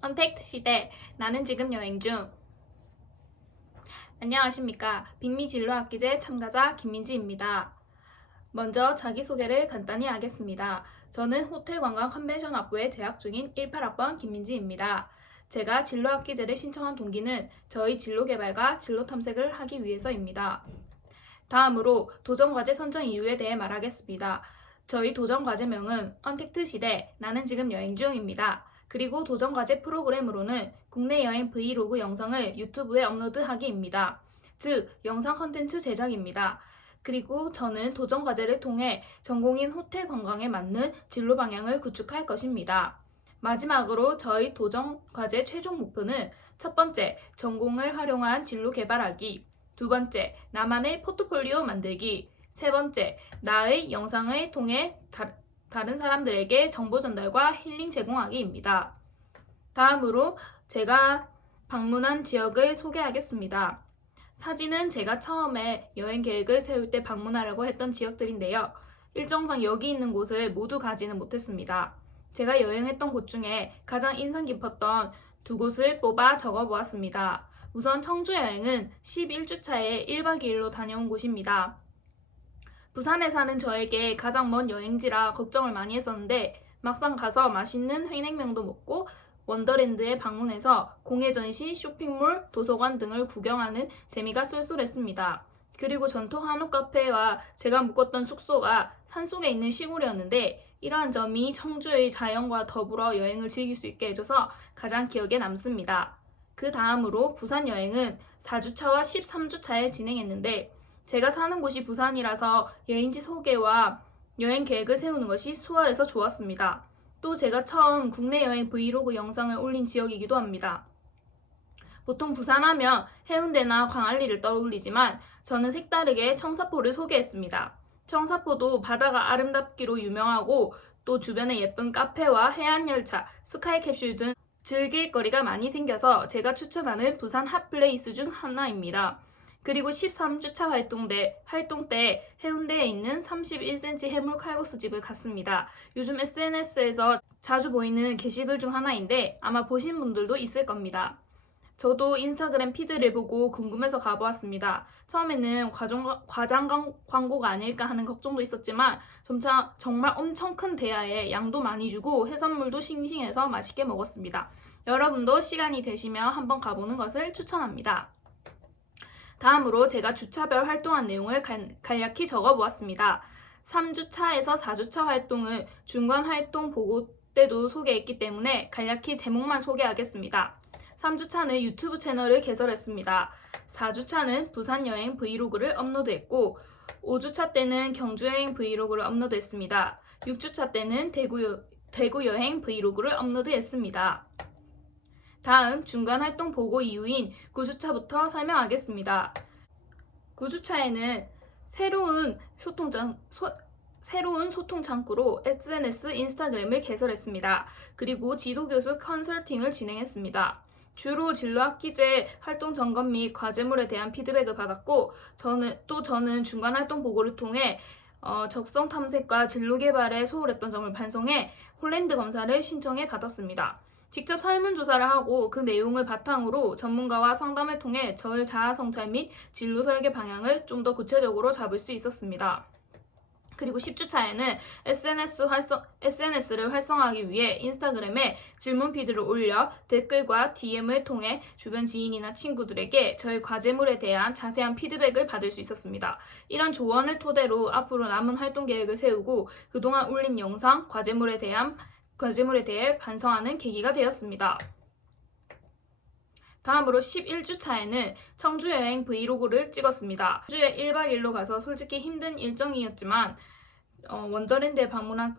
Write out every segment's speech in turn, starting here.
언택트 시대, 나는 지금 여행 중. 안녕하십니까. 빅미 진로학기제 참가자 김민지입니다. 먼저 자기소개를 간단히 하겠습니다. 저는 호텔관광 컨벤션학부에 재학 중인 18학번 김민지입니다. 제가 진로학기제를 신청한 동기는 저희 진로 개발과 진로 탐색을 하기 위해서입니다. 다음으로 도전과제 선정 이유에 대해 말하겠습니다. 저희 도전과제명은 언택트 시대, 나는 지금 여행 중입니다. 그리고 도전과제 프로그램으로는 국내 여행 브이로그 영상을 유튜브에 업로드하기입니다. 즉, 영상 컨텐츠 제작입니다. 그리고 저는 도전과제를 통해 전공인 호텔 관광에 맞는 진로 방향을 구축할 것입니다. 마지막으로 저희 도전과제 최종 목표는 첫 번째, 전공을 활용한 진로 개발하기, 두 번째, 나만의 포트폴리오 만들기, 세 번째, 나의 영상을 통해 다른 사람들에게 정보 전달과 힐링 제공하기입니다. 다음으로 제가 방문한 지역을 소개하겠습니다. 사진은 제가 처음에 여행 계획을 세울 때 방문하려고 했던 지역들인데요. 일정상 여기 있는 곳을 모두 가지는 못했습니다. 제가 여행했던 곳 중에 가장 인상 깊었던 두 곳을 뽑아 적어보았습니다. 우선 청주 여행은 11주차에 1박 2일로 다녀온 곳입니다. 부산에 사는 저에게 가장 먼 여행지라 걱정을 많이 했었는데 막상 가서 맛있는 회냉면도 먹고 원더랜드에 방문해서 공예 전시, 쇼핑몰, 도서관 등을 구경하는 재미가 쏠쏠했습니다. 그리고 전통 한옥 카페와 제가 묵었던 숙소가 산속에 있는 시골이었는데 이러한 점이 청주의 자연과 더불어 여행을 즐길 수 있게 해줘서 가장 기억에 남습니다. 그 다음으로 부산 여행은 4주차와 13주차에 진행했는데 제가 사는 곳이 부산이라서 여행지 소개와 여행 계획을 세우는 것이 수월해서 좋았습니다. 또 제가 처음 국내 여행 브이로그 영상을 올린 지역이기도 합니다. 보통 부산하면 해운대나 광안리를 떠올리지만 저는 색다르게 청사포를 소개했습니다. 청사포도 바다가 아름답기로 유명하고 또 주변에 예쁜 카페와 해안열차, 스카이캡슐 등 즐길 거리가 많이 생겨서 제가 추천하는 부산 핫플레이스 중 하나입니다. 그리고 13주차 활동 때 해운대에 있는 31cm 해물 칼국수 집을 갔습니다. 요즘 SNS에서 자주 보이는 게시글 중 하나인데 아마 보신 분들도 있을 겁니다. 저도 인스타그램 피드를 보고 궁금해서 가보았습니다. 처음에는 과장 광고가 아닐까 하는 걱정도 있었지만 점차 정말 엄청 큰 대야에 양도 많이 주고 해산물도 싱싱해서 맛있게 먹었습니다. 여러분도 시간이 되시면 한번 가보는 것을 추천합니다. 다음으로 제가 주차별 활동한 내용을 간략히 적어보았습니다. 3주차에서 4주차 활동은 중간 활동 보고 때도 소개했기 때문에 간략히 제목만 소개하겠습니다. 3주차는 유튜브 채널을 개설했습니다. 4주차는 부산 여행 브이로그를 업로드했고 5주차 때는 경주 여행 브이로그를 업로드했습니다. 6주차 때는 대구 여행 브이로그를 업로드했습니다. 다음 중간 활동 보고 이후인 9주차부터 설명하겠습니다. 9주차에는 새로운 소통 창구로 SNS, 인스타그램을 개설했습니다. 그리고 지도교수 컨설팅을 진행했습니다. 주로 진로학기제 활동 점검 및 과제물에 대한 피드백을 받았고 저는 중간 활동 보고를 통해 적성 탐색과 진로 개발에 소홀했던 점을 반성해 홀랜드 검사를 신청해 받았습니다. 직접 설문조사를 하고 그 내용을 바탕으로 전문가와 상담을 통해 저의 자아 성찰 및 진로 설계 방향을 좀 더 구체적으로 잡을 수 있었습니다. 그리고 10주차에는 SNS를 활성화하기 위해 인스타그램에 질문 피드를 올려 댓글과 DM을 통해 주변 지인이나 친구들에게 저의 과제물에 대한 자세한 피드백을 받을 수 있었습니다. 이런 조언을 토대로 앞으로 남은 활동 계획을 세우고 그동안 올린 영상, 과제물에 대해 반성하는 계기가 되었습니다. 다음으로 11주차에는 청주 여행 브이로그를 찍었습니다. 청주에 1박 2일로 가서 솔직히 힘든 일정이었지만 원더랜드에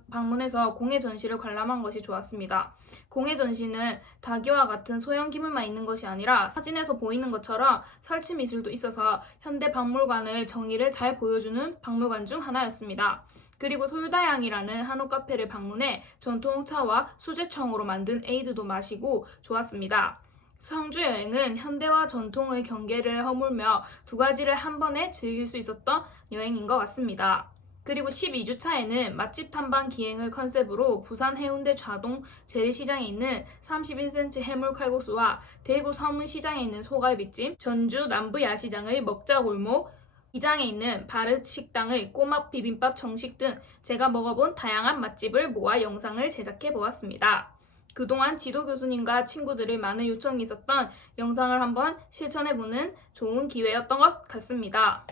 방문해서 공예 전시를 관람한 것이 좋았습니다. 공예 전시는 닭이와 같은 소형 기물만 있는 것이 아니라 사진에서 보이는 것처럼 설치 미술도 있어서 현대 박물관의 정의를 잘 보여주는 박물관 중 하나였습니다. 그리고 솔다양이라는 한옥 카페를 방문해 전통차와 수제청으로 만든 에이드도 마시고 좋았습니다. 청주 여행은 현대와 전통의 경계를 허물며 두 가지를 한 번에 즐길 수 있었던 여행인 것 같습니다. 그리고 12주차에는 맛집 탐방 기행을 컨셉으로 부산 해운대 좌동 재래시장에 있는 31cm 해물 칼국수와 대구 서문시장에 있는 소갈비찜, 전주 남부 야시장의 먹자골목, 이장에 있는 바르식당의 꼬막 비빔밥 정식 등 제가 먹어본 다양한 맛집을 모아 영상을 제작해 보았습니다. 그동안 지도 교수님과 친구들의 많은 요청이 있었던 영상을 한번 실천해보는 좋은 기회였던 것 같습니다.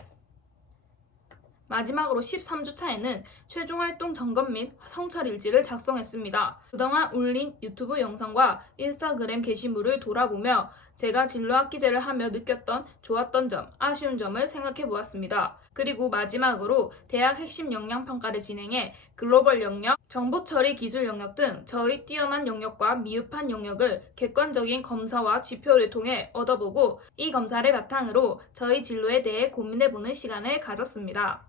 마지막으로 13주차에는 최종 활동 점검 및 성찰 일지를 작성했습니다. 그동안 올린 유튜브 영상과 인스타그램 게시물을 돌아보며 제가 진로학기제를 하며 느꼈던 좋았던 점, 아쉬운 점을 생각해 보았습니다. 그리고 마지막으로 대학 핵심 역량평가를 진행해 글로벌 영역, 정보처리 기술 영역 등 저의 뛰어난 영역과 미흡한 영역을 객관적인 검사와 지표를 통해 얻어보고 이 검사를 바탕으로 저의 진로에 대해 고민해보는 시간을 가졌습니다.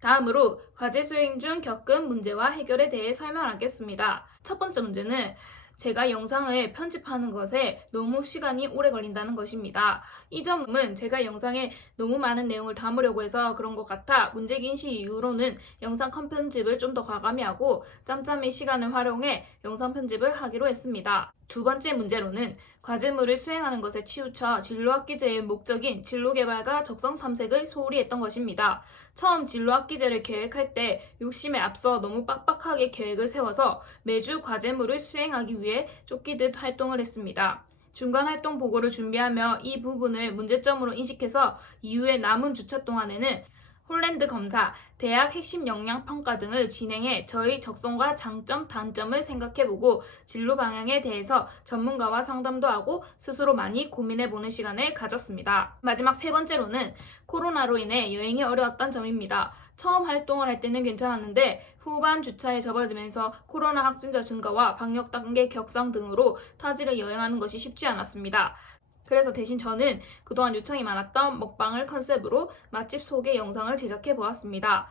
다음으로 과제 수행 중 겪은 문제와 해결에 대해 설명하겠습니다. 첫 번째 문제는 제가 영상을 편집하는 것에 너무 시간이 오래 걸린다는 것입니다. 이 점은 제가 영상에 너무 많은 내용을 담으려고 해서 그런 것 같아 문제인식 이후로는 영상 편집을 좀 더 과감히 하고 짬짬이 시간을 활용해 영상 편집을 하기로 했습니다. 두 번째 문제로는 과제물을 수행하는 것에 치우쳐 진로학기제의 목적인 진로개발과 적성 탐색을 소홀히 했던 것입니다. 처음 진로학기제를 계획할 때 욕심에 앞서 너무 빡빡하게 계획을 세워서 매주 과제물을 수행하기 위해 쫓기듯 활동을 했습니다. 중간 활동 보고를 준비하며 이 부분을 문제점으로 인식해서 이후에 남은 주차 동안에는 홀랜드 검사, 대학 핵심 역량 평가 등을 진행해 저의 적성과 장점, 단점을 생각해보고 진로 방향에 대해서 전문가와 상담도 하고 스스로 많이 고민해보는 시간을 가졌습니다. 마지막 세 번째로는 코로나로 인해 여행이 어려웠던 점입니다. 처음 활동을 할 때는 괜찮았는데 후반 주차에 접어들면서 코로나 확진자 증가와 방역 단계 격상 등으로 타지를 여행하는 것이 쉽지 않았습니다. 그래서 대신 저는 그동안 요청이 많았던 먹방을 컨셉으로 맛집 소개 영상을 제작해 보았습니다.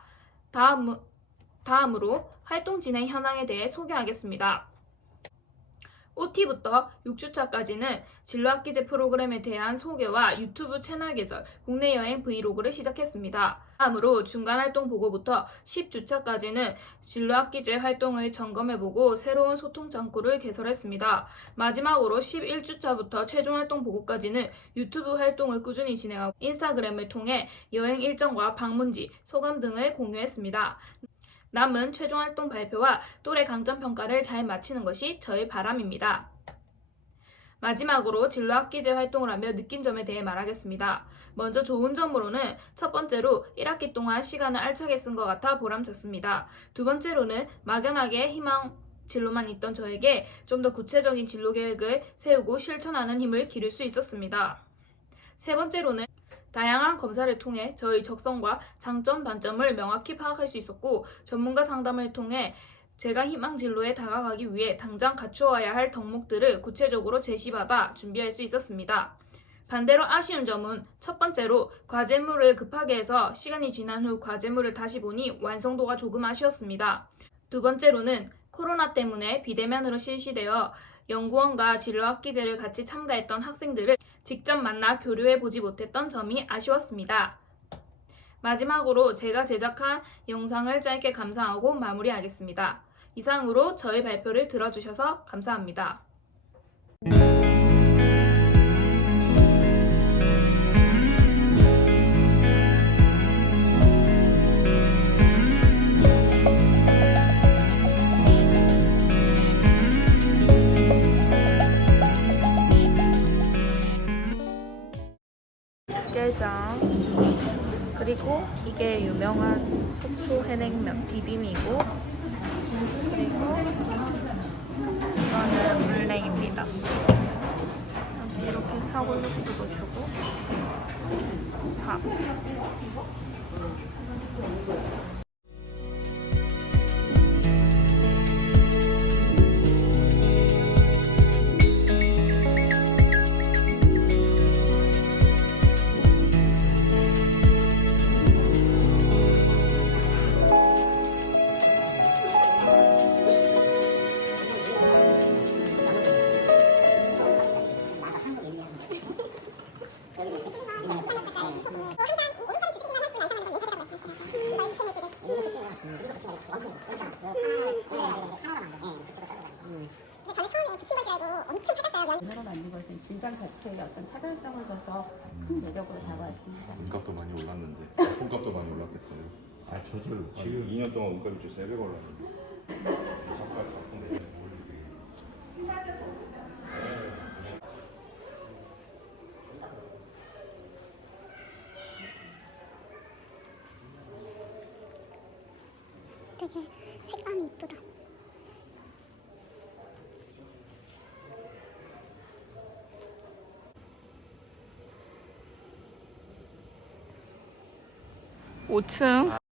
다음으로 활동 진행 현황에 대해 소개하겠습니다. OT부터 6주차까지는 진로학기제 프로그램에 대한 소개와 유튜브 채널 개설, 국내 여행 브이로그를 시작했습니다. 다음으로 중간 활동 보고부터 10주차까지는 진로학기제 활동을 점검해보고 새로운 소통 창구를 개설했습니다. 마지막으로 11주차부터 최종 활동 보고까지는 유튜브 활동을 꾸준히 진행하고 인스타그램을 통해 여행 일정과 방문지, 소감 등을 공유했습니다. 남은 최종 활동 발표와 또래 강점 평가를 잘 마치는 것이 저의 바람입니다. 마지막으로 진로학기제 활동을 하며 느낀 점에 대해 말하겠습니다. 먼저 좋은 점으로는 첫 번째로 1학기 동안 시간을 알차게 쓴 것 같아 보람찼습니다. 두 번째로는 막연하게 희망 진로만 있던 저에게 좀 더 구체적인 진로 계획을 세우고 실천하는 힘을 기를 수 있었습니다. 세 번째로는 다양한 검사를 통해 저의 적성과 장점, 단점을 명확히 파악할 수 있었고 전문가 상담을 통해 제가 희망 진로에 다가가기 위해 당장 갖추어야 할 덕목들을 구체적으로 제시받아 준비할 수 있었습니다. 반대로 아쉬운 점은 첫 번째로 과제물을 급하게 해서 시간이 지난 후 과제물을 다시 보니 완성도가 조금 아쉬웠습니다. 두 번째로는 코로나 때문에 비대면으로 실시되어 연구원과 진로학기제를 같이 참가했던 학생들을 직접 만나 교류해보지 못했던 점이 아쉬웠습니다. 마지막으로 제가 제작한 영상을 짧게 감상하고 마무리하겠습니다. 이상으로 저의 발표를 들어주셔서 감사합니다. 깨장, 그리고 이게 유명한 속초 해냉면 비빔이고, 그리고 이거는 물냉입니다. 이렇게 사골육수도 주고 밥. 새로 만든 것은 진장 자체의 어떤 차별성을 줘서 큰 노력으로 다가왔습니다. 몸값도 많이 올랐는데 폰값도 많이 올랐겠어요. 아 저도 지금 2년 동안 물가지 3배 올랐는데 작가 작품 내년 올리기 되게 색감이 이쁘다. (5층)